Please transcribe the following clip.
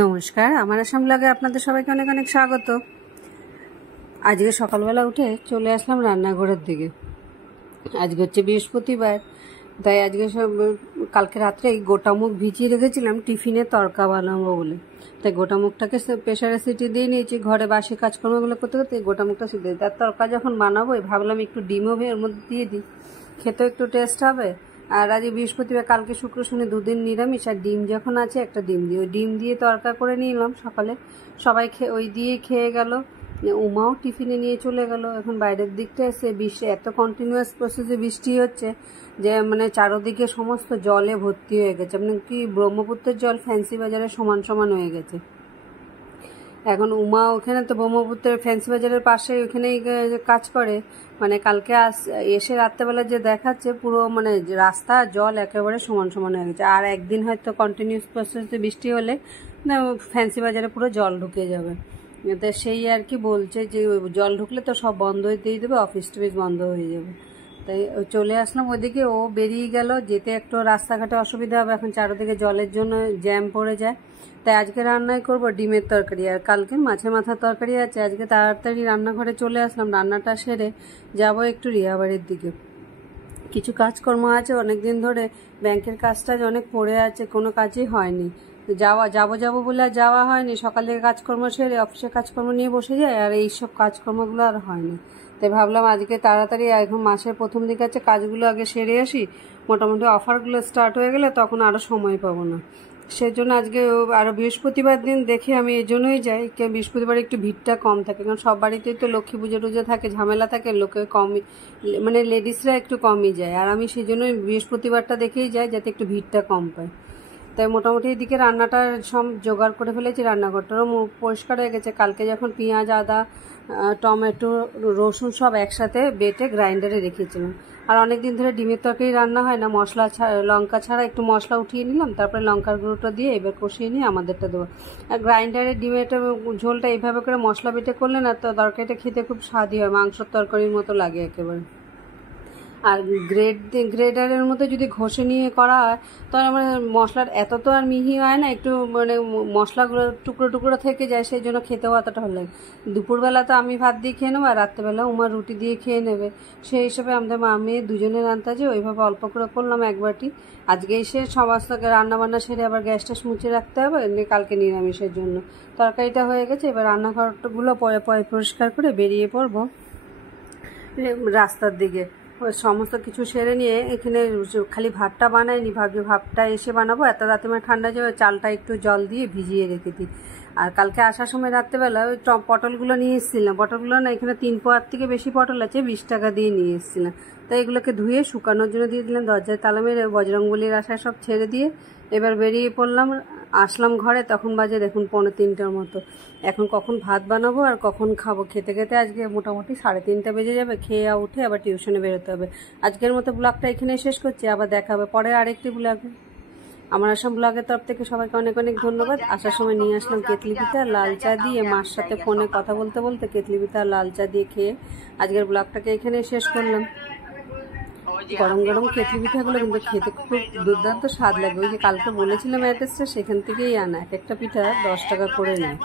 নমস্কার, আমার আসাম ব্লগে আপনাদের সবাইকে অনেক অনেক স্বাগত। আজকে সকালবেলা উঠে চলে আসলাম রান্নাঘরের দিকে। আজকে হচ্ছে বৃহস্পতিবার, তাই আজকে কালকে রাত্রে গোটা মুগ ভিজিয়ে রেখেছিলাম টিফিনে তড়কা বানাবো বলে। তাই গোটা মুগটাকে প্রেসারে সিটি দিয়ে নিয়েছি। ঘরে বাসি কাজকর্মগুলো করতে করতে গোটা মুগটা সিটি দিই। তার তড়কা যখন বানাবো ভাবলাম একটু ডিমও এর মধ্যে দিয়ে দিই, খেতেও একটু টেস্ট হবে। আর আজ বৃহস্পতিবার, কালকে শুক্র শনি দুদিন নিরামিষ, আর ডিম যখন আছে একটা ডিম দিই। ওই ডিম দিয়ে তড়কা করে নিলাম সকালে। সবাই ওই দিয়ে খেয়ে গেল। উমাও টিফিনে নিয়ে চলে গেল। এখন বাইরের দিকটা এসে বৃষ্টি, এত কন্টিনিউয়াস প্রসেসে বৃষ্টি হচ্ছে যে মানে চারোদিকে সমস্ত জলে ভর্তি হয়ে গেছে। মানে কি ব্রহ্মপুত্রের জল ফ্যান্সি বাজারে সমান সমান হয়ে গেছে। এখন উমা ওখানে তো ব্রহ্মপুত্রের ফ্যান্সি বাজারের পাশে ওখানেই কাজ করে। মানে কালকে এসে রাত্রেবেলা যে দেখাচ্ছে পুরো মানে রাস্তা জল একেবারে সমান সমান হয়ে গেছে। আর একদিন হয়তো কন্টিনিউস প্রসেসে বৃষ্টি হলে না ফ্যান্সি বাজারে পুরো জল ঢুকে যাবে। তো সেই আর কি বলছে যে জল ঢুকলে তো সব বন্ধ দিয়ে দেবে, অফিস টফিস বন্ধ হয়ে যাবে। তাই চলে আসলাম ওইদিকে। ও বেরিয়ে গেল, যেতে একটু রাস্তাঘাটে অসুবিধা হবে, এখন চারদিকে জলের জন্য জ্যাম পড়ে যায়। তাই আজকে রান্নাই করব ডিমের তরকারি, আর কালকে মাছের মাথার তরকারি আছে। আজকে তাড়াতাড়ি রান্নাঘরে চলে আসলাম, রান্নাটা সেরে যাব একটু রিয়াবাড়ির দিকে। কিছু কাজকর্ম আছে অনেক দিন ধরে, ব্যাংকের কাজটা অনেক পড়ে আছে, কোনো কাজই হয়নি। যাবো বলে আর যাওয়া হয়নি। সকাল থেকে কাজকর্ম সেরে অফিসের কাজকর্ম নিয়ে বসে যায়, আর এইসব কাজকর্মগুলো আর হয়নি। তাই ভাবলাম আজকে তাড়াতাড়ি এখন মাসের প্রথম দিকে আছে কাজগুলো আগে সেরে আসি। মোটামুটি অফারগুলো স্টার্ট হয়ে গেলে তখন আরও সময় পাবো না। সেজন্য আজকে আরও বৃহস্পতিবার দিন দেখে আমি এই জন্যই যাই, বৃহস্পতিবার একটু ভিড়টা কম থাকে, কারণ সব বাড়িতেই তো লক্ষ্মী পুজো টুজো থাকে, ঝামেলা থাকে, লোকে কমই মানে লেডিসরা একটু কমই যায়। আর আমি সেই জন্যই বৃহস্পতিবারটা দেখেই যাই, যাতে একটু ভিড়টা কম পাই। তাই মোটামুটি এদিকে রান্নাটা সব জোগাড় করে ফেলেছি। রান্নাঘরটারও পরিষ্কার হয়ে গেছে। কালকে যখন পেঁয়াজ, আদা, টমেটো, রসুন সব একসাথে বেটে গ্রাইন্ডারে রেখেছিলাম। আর অনেক দিন ধরে ডিমের তরকারি রান্না হয় না, মশলা লঙ্কা ছাড়া একটু মশলা উঠিয়ে নিলাম, তারপরে লঙ্কার গুঁড়োটা দিয়ে এবার কষিয়ে নিয়ে আমাদেরটা দেবো। আর গ্রাইন্ডারে ডিমের ঝোলটা এইভাবে করে মশলা বেটে করলে না তো তরকারিটা খেতে খুব স্বাদই হয়, মাংসর তরকারির মতো লাগে একেবারে। আর গ্রেডারের মধ্যে যদি ঘষে নিয়ে করা হয় তাহলে মানে মশলার এত তো আর মিহি হয় না, একটু মানে মশলাগুলো টুকরো টুকরো থেকে যায়, সেই জন্য খেতেও অতটা ভালো লাগে। দুপুরবেলা তো আমি ভাত দিয়ে খেয়ে নেবো, আর রাত্রেবেলা উমা রুটি দিয়ে খেয়ে নেবে। সেই হিসেবে আমাদের মা মেয়ে দুজনের আন্দাজে ওইভাবে অল্প করে করলাম এক বাটি। আজকে এসে সমস্ত রান্নাবান্না সেরে আবার গ্যাসটা মুছে রাখতে হবে, এমনি কালকে নিরামিষের জন্য। তরকারিটা হয়ে গেছে, এবার রান্নাঘরগুলো পরে পরিষ্কার করে বেরিয়ে পড়বো রাস্তার দিকে। সমস্ত কিছু সেরে নিয়ে এখানে খালি ভাতটা বানাইনি, ভাবছি ভাতটা এসে বানাবো। এত রাতে মানে ঠান্ডা যে চালটা একটু জল দিয়ে ভিজিয়ে রেখে দিই। আর কালকে আসার সময় রাত্রেবেলা ওই পটলগুলো নিয়ে এসেছিলাম। পটলগুলো না এখানে 3 পোয়ার থেকে বেশি পটল আছে, 20 টাকা দিয়ে নিয়ে এসেছিলাম। তাই এগুলোকে ধুয়ে শুকানোর জন্য দিয়ে দিলাম। দরজায় তালা মেরে বজরংবলির আশায় সব ছেড়ে দিয়ে এবার বেরিয়ে পড়লাম। আসলাম ঘরে, তখন বাজে দেখুন 2:45টার মতো। এখন কখন ভাত বানাবো আর কখন খাবো, খেতে খেতে আজকে মোটামুটি 3:30 বেজে যাবে। খেয়ে উঠে আবার টিউশনে বেরোতে হবে। আজকের মতো ব্লগটা এখানে শেষ করছি, আবার দেখা হবে পরে আরেকটি ব্লগে। আমার আসাম ব্লগের তরফ থেকে সবাইকে অনেক অনেক ধন্যবাদ। আসার সময় নিয়ে আসলাম কেতলি পিঠা লাল চা দিয়ে, মার সাথে ফোনে কথা বলতে বলতে কেতলি পিঠা লাল চা দিয়ে খেয়ে আজকের ব্লগটাকে এখানে শেষ করলাম। গরম গরম কেতলি পিঠাগুলো কিন্তু খেতে খুব দুর্দান্ত স্বাদ লাগে। ওই যে কালকে বলেছিলাম অ্যাড্রেসটা, সেখান থেকেই আনা। এক একটা পিঠা 10 টাকা করে নেয়।